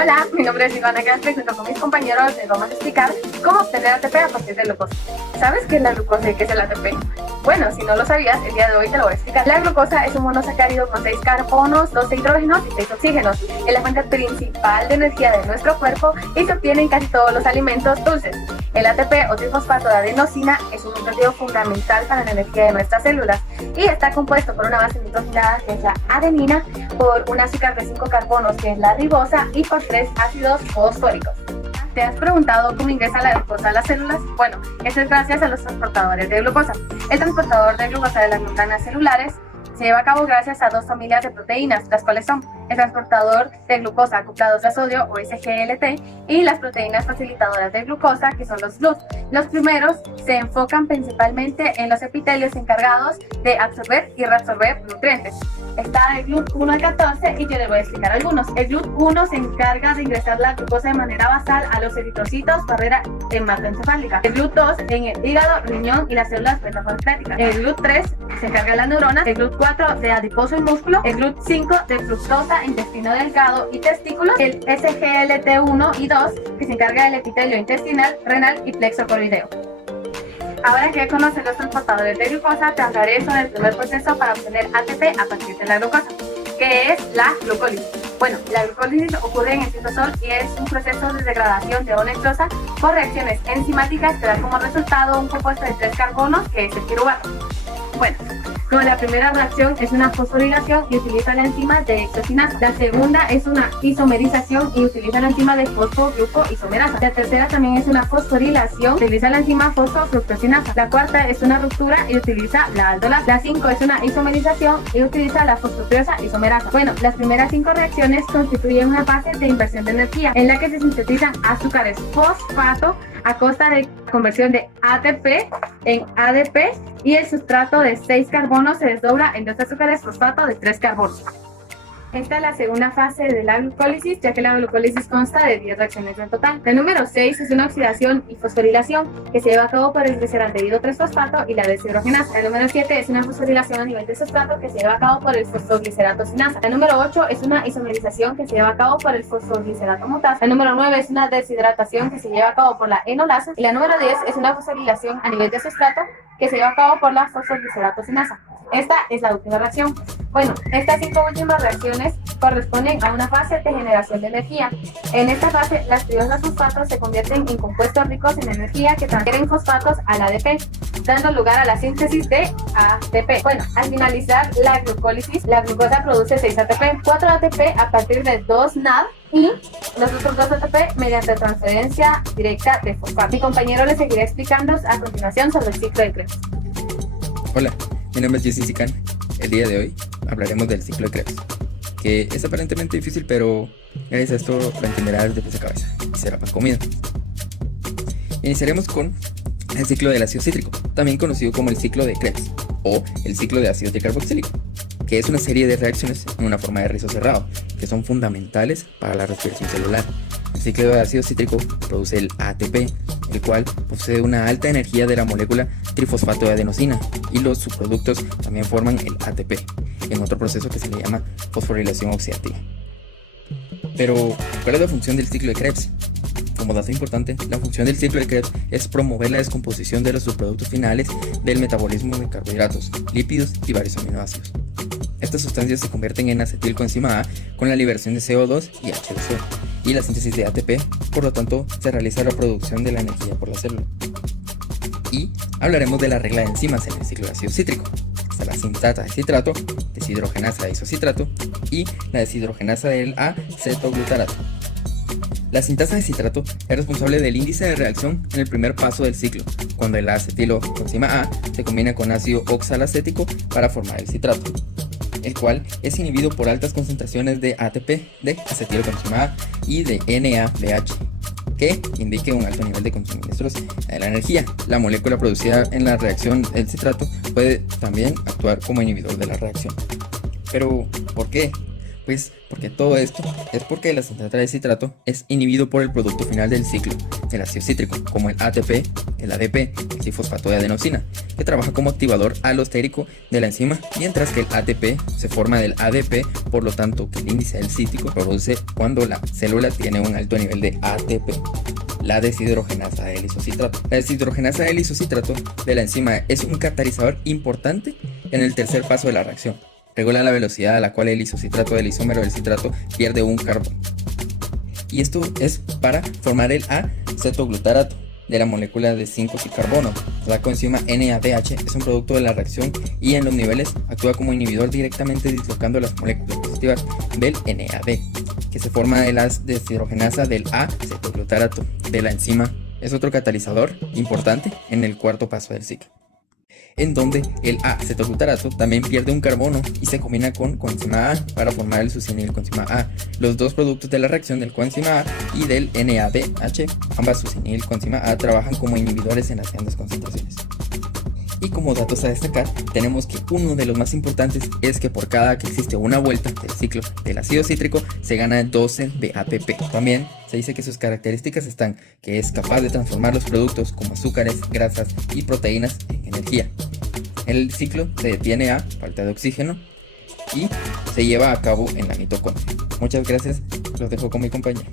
Hola, mi nombre es Ivana Gasly y junto con mis compañeros les vamos a explicar cómo obtener ATP a partir de glucosa. ¿Sabes qué es la glucosa y qué es el ATP? Bueno, si no lo sabías, el día de hoy te lo voy a explicar. La glucosa es un monosacárido con 6 carbonos, 12 hidrógenos y 6 oxígenos. Es la fuente principal de energía de nuestro cuerpo y se obtiene en casi todos los alimentos dulces. El ATP o trifosfato de adenosina es un nutriente fundamental para la energía de nuestras células y está compuesto por una base nitrogenada que es la adenina, por un azúcar de 5 carbonos que es la ribosa y por 3 ácidos fosfóricos. ¿Te has preguntado cómo ingresa la glucosa a las células? Bueno, eso es gracias a los transportadores de glucosa. El transportador de glucosa de las membranas celulares se lleva a cabo gracias a dos familias de proteínas, las cuales son el transportador de glucosa acoplados a sodio o SGLT y las proteínas facilitadoras de glucosa, que son los GLUT. Los primeros se enfocan principalmente en los epitelios encargados de absorber y reabsorber nutrientes. Está el GLUT 1 al 14 y yo les voy a explicar algunos. El GLUT 1 se encarga de ingresar la glucosa de manera basal a los eritrocitos, barrera hematoencefálica. El GLUT 2 en el hígado, riñón y las células beta-pancreáticas. El GLUT 3 se encarga de las neuronas. El GLUT 4 de adiposo y músculo. El GLUT 5 de fructosa, intestino delgado y testículos. El SGLT1 y 2 que se encarga del epitelio intestinal, renal y plexo coroideo. Ahora que conoces los transportadores de glucosa, te hablaré sobre el primer proceso para obtener ATP a partir de la glucosa, que es la glucólisis. Bueno, la glucólisis ocurre en el citosol y es un proceso de degradación de una exosa por reacciones enzimáticas que dan como resultado un compuesto de 3 carbonos que es el piruvato. Bueno, como la primera reacción es una fosforilación y utiliza la enzima de hexocinasa. La segunda es una isomerización y utiliza la enzima de fosfoglucoisomerasa. La tercera también es una fosforilación, utiliza la enzima fosfofructosinasa. La cuarta es una ruptura y utiliza la aldolasa. La 5 es una isomerización y utiliza la fosfatiosa isomerasa. Bueno, las primeras 5 reacciones constituyen una fase de inversión de energía en la que se sintetizan azúcares fosfato a costa de conversión de ATP en ADP y el sustrato de 6 carbonos se desdobla en 2 azúcares fosfato de 3 carbonos. Esta es la segunda fase de la glucólisis, ya que la glucólisis consta de 10 reacciones en total. La número 6 es una oxidación y fosforilación que se lleva a cabo por el gliceraldehído 3-fosfato y la deshidrogenasa. La número 7 es una fosforilación a nivel de sustrato que se lleva a cabo por el fosfoglicerato sinasa. La número 8 es una isomerización que se lleva a cabo por el fosfoglicerato mutasa. La número 9 es una deshidratación que se lleva a cabo por la enolasa. Y la número 10 es una fosforilación a nivel de sustrato que se lleva a cabo por la fosfoglicerato sinasa. Esta es la última reacción. Bueno, estas 5 últimas reacciones corresponden a una fase de generación de energía. En esta fase, las triosas fosfatos se convierten en compuestos ricos en energía que transfieren fosfatos al ADP, dando lugar a la síntesis de ATP. Bueno, al finalizar la glucólisis, la glucosa produce 6 ATP, 4 ATP a partir de 2 NAD y los otros 2 ATP mediante transferencia directa de fosfato. Mi compañero les seguirá explicando a continuación sobre el ciclo de Krebs. Hola, mi nombre es Jesse Sican. El día de hoy hablaremos del ciclo de Krebs, que es aparentemente difícil, pero gracias a esto lo entenderás de pies a cabeza y será pan comido. Iniciaremos con el ciclo del ácido cítrico, también conocido como el ciclo de Krebs o el ciclo de ácido tricarboxílico, que es una serie de reacciones en una forma de rizo cerrado que son fundamentales para la respiración celular. El ciclo de ácido cítrico produce el ATP, el cual posee una alta energía de la molécula trifosfato de adenosina, y los subproductos también forman el ATP, en otro proceso que se le llama fosforilación oxidativa. Pero, ¿cuál es la función del ciclo de Krebs? Como dato importante, la función del ciclo de Krebs es promover la descomposición de los subproductos finales del metabolismo de carbohidratos, lípidos y varios aminoácidos. Estas sustancias se convierten en acetilcoenzima A con la liberación de CO2 y H2O y la síntesis de ATP, por lo tanto se realiza la producción de la energía por la célula. Y hablaremos de la regla de enzimas en el ciclo de ácido cítrico. Está la sintasa de citrato, deshidrogenasa de isocitrato y la deshidrogenasa del acetoglutarato. La sintasa de citrato es responsable del índice de reacción en el primer paso del ciclo, cuando el acetilcoenzima A se combina con ácido oxalacético para formar el citrato, el cual es inhibido por altas concentraciones de ATP, de acetilcoenzima A y de NADH, que indique un alto nivel de suministros de la energía. La molécula producida en la reacción del citrato puede también actuar como inhibidor de la reacción. Pero, ¿por qué? Pues porque todo esto es porque el acetate de citrato es inhibido por el producto final del ciclo del ácido cítrico, como el ATP, el ADP, el cifosfato de adenosina, que trabaja como activador alostérico de la enzima, mientras que el ATP se forma del ADP, por lo tanto que el índice del cítrico produce cuando la célula tiene un alto nivel de ATP. La deshidrogenasa del isocitrato. La deshidrogenasa del isocitrato de la enzima es un catalizador importante en el tercer paso de la reacción. Regula la velocidad a la cual el isocitrato del isómero del citrato pierde un carbono. Y esto es para formar el acetoglutarato de la molécula de 5-cicarbono. La coenzima NADH es un producto de la reacción y en los niveles actúa como inhibidor directamente dislocando las moléculas positivas del NAD, que se forma de la deshidrogenasa del acetoglutarato de la enzima. Es otro catalizador importante en el cuarto paso del ciclo, en donde el acetoglutarato también pierde un carbono y se combina con coenzima A para formar el succinil coenzima A. Los dos productos de la reacción del coenzima A y del NADH, ambas succinil coenzima A, trabajan como inhibidores en las grandes concentraciones. Y como datos a destacar, tenemos que uno de los más importantes es que por cada que existe una vuelta del ciclo del ácido cítrico se gana 12 de ATP. También se dice que sus características están que es capaz de transformar los productos como azúcares, grasas y proteínas en energía. El ciclo se detiene a falta de oxígeno y se lleva a cabo en la mitocondria. Muchas gracias, los dejo con mi compañero.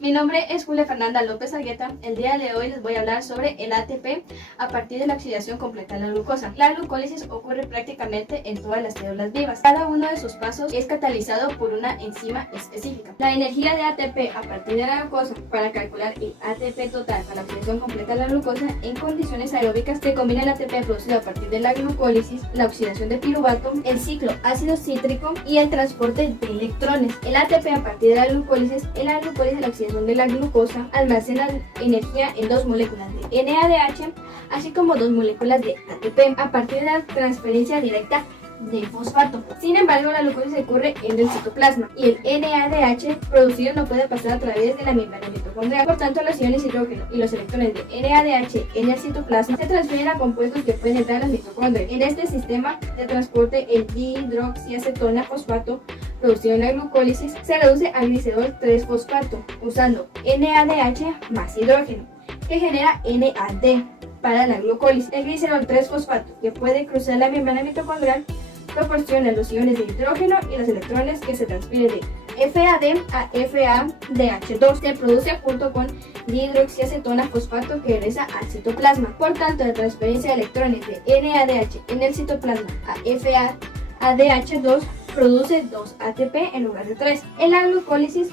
Mi nombre es Julia Fernanda López Argueta. El día de hoy les voy a hablar sobre el ATP a partir de la oxidación completa de la glucosa. La glucólisis ocurre prácticamente en todas las células vivas. Cada uno de sus pasos es catalizado por una enzima específica. La energía de ATP a partir de la glucosa para calcular el ATP total para la oxidación completa de la glucosa en condiciones aeróbicas que combina el ATP producido a partir de la glucólisis, la oxidación de piruvato, el ciclo ácido cítrico y el transporte de electrones. El ATP a partir de la glucólisis, la oxidación de la glucosa almacena energía en dos moléculas de NADH, así como dos moléculas de ATP a partir de la transferencia directa de fosfato. Sin embargo, la glucólisis ocurre en el citoplasma y el NADH producido no puede pasar a través de la membrana mitocondrial. Por tanto, los iones hidrógeno y los electrones de NADH en el citoplasma se transfieren a compuestos que pueden entrar a las mitocondrias. En este sistema de transporte, el dihidroxiacetona fosfato producido en la glucólisis se reduce al glicerol 3-fosfato usando NADH más hidrógeno, que genera NAD para la glucólisis. El glicerol 3-fosfato, que puede cruzar la membrana mitocondrial, proporciona los iones de hidrógeno y los electrones que se transfieren de FAD a FADH2. Se produce junto con dihidroxiacetona fosfato que regresa al citoplasma. Por tanto, la transferencia de electrones de NADH en el citoplasma a FADH2 produce 2 ATP en lugar de 3. En la glucólisis,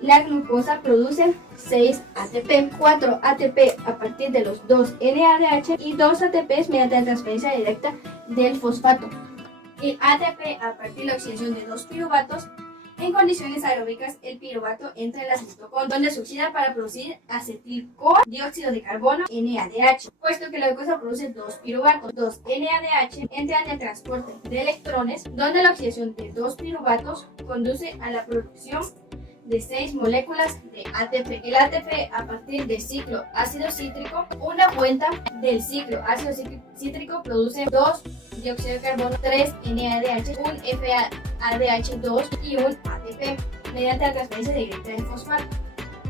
la glucosa produce 6 ATP, 4 ATP a partir de los 2 NADH y 2 ATP mediante la transferencia directa del fosfato. El ATP a partir de la oxidación de 2 piruvatos. En condiciones aeróbicas, el piruvato entra en las mitocondrias, donde se oxida para producir acetil-CoA, dióxido de carbono, NADH. Puesto que la glucosa produce 2 piruvatos, 2 NADH entran en el transporte de electrones, donde la oxidación de 2 piruvatos conduce a la producción de 6 moléculas de ATP. El ATP a partir del ciclo ácido cítrico, una vuelta del ciclo ácido cítrico produce 2 dióxido de carbono, 3 NADH, un FADH2 y un ATP mediante la transferencia directa del fosfato.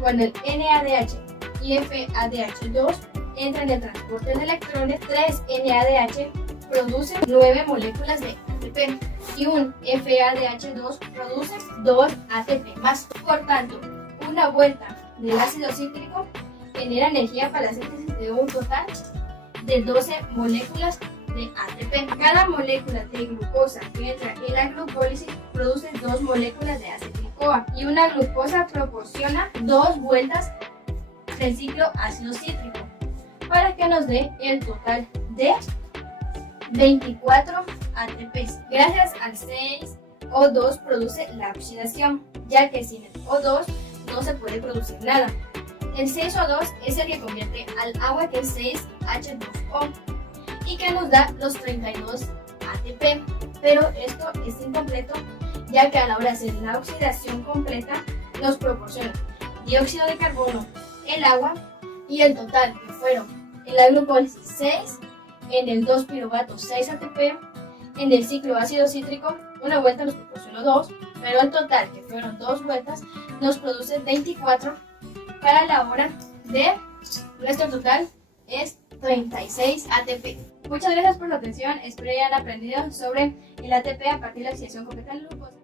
Cuando el NADH y FADH2 entran en el transporte de electrones, 3 NADH producen 9 moléculas de ATP y un FADH2 produce 2 ATP más. Por tanto, una vuelta del ácido cítrico genera energía para la síntesis de un total de 12 moléculas de ATP. Cada molécula de glucosa que entra en la glucólisis produce 2 moléculas de acetil-CoA y una glucosa proporciona 2 vueltas del ciclo ácido cítrico para que nos dé el total de 24 ATPs. Gracias al 6O2 produce la oxidación, ya que sin el O2 no se puede producir nada. El 6O2 es el que convierte al agua, que es 6H2O, y que nos da los 32 ATP. Pero esto es incompleto, ya que a la hora de hacer la oxidación completa nos proporciona dióxido de carbono, el agua y el total, que fueron en la glucólisis 6, en el 2 piruvato 6 ATP, en el ciclo ácido cítrico una vuelta nos proporcionó 2 pero el total, que fueron 2 vueltas, nos produce 24 para la hora de nuestro total es 36 ATP. Muchas gracias por la atención, espero que hayan aprendido sobre el ATP a partir de la oxidación completa de la glucosa.